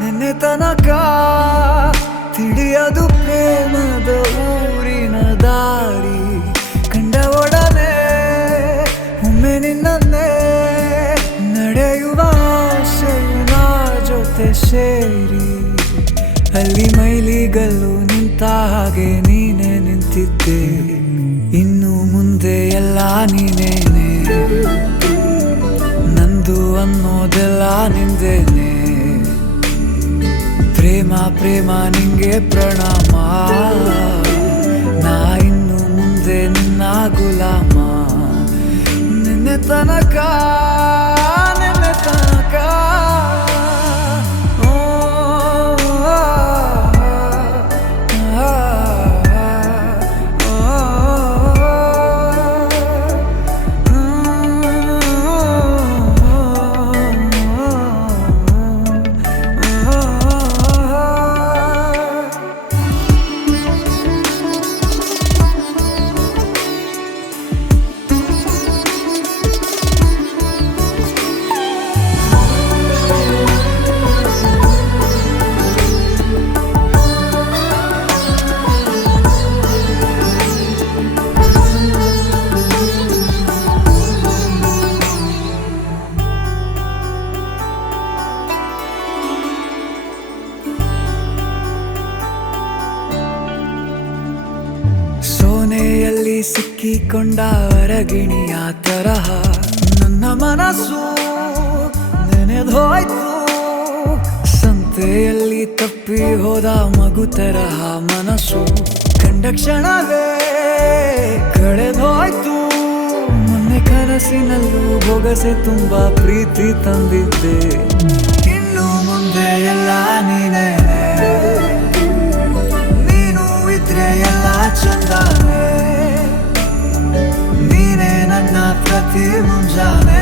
ನಿನ್ನೆ ತನಕ ತಿಳಿಯದು ಪ್ರೇಮದ ಊರಿನ ದಾರಿ. ಕಂಡ ಒಡನೆ ಒಮ್ಮೆ ನಿನ್ನೇ ನಡೆಯುವ ಆಸೆಯ ಜೊತೆ ಸೇರಿ, ಅಲ್ಲಿ ಮೈಲಿಗಲ್ಲು ನಿಂತ ಹಾಗೆ ನೀನೆ ನಿಂತಿದ್ದೆ. ಇನ್ನು ಮುಂದೆ ಎಲ್ಲ ನೀನೇನೆ, ನಂದು ಅನ್ನೋದೆಲ್ಲ ನಿಂದೇನೆ. ಪ್ರೇಮ ಪ್ರೇಮ ನಿಂಗೆ ಪ್ರಣಾಮ, ನಾ ಇನ್ನು ಮುಂದೆ ನಿನ್ನ ಗುಲಾಮ. ನಿನ್ನೆ ತನಕ ಸೋನೆಯಲ್ಲಿ ಸಿಕ್ಕಿಕೊಂಡ ಅರಗಿಣಿಯ ತರಹ ನನ್ನ ಮನಸ್ಸು ನೆನೆದೋಯ್ತು. ಸಂತೆಯಲ್ಲಿ ತಪ್ಪಿ ಹೋದ ಮಗು ತರಹ ಮನಸ್ಸು ಕಂಡ ಕ್ಷಣವೇ ಕಳೆದೋಯ್ತು. ಮೊನ್ನೆ ಕನಸಿನಲ್ಲೂ ಬೊಗಸೆ ತುಂಬಾ ಪ್ರೀತಿ ತಂದಿದ್ದೆ. ಇನ್ನು ಮುಂದೆ ಎಲ್ಲ ನೀನೇ, ನೀನು ಇದ್ರೆ ಎಲ್ಲ ಚಂದಾನೆ. ನೀನೇ ನನ್ನ ಪ್ರತಿ ಮುಂಜಾನೆ.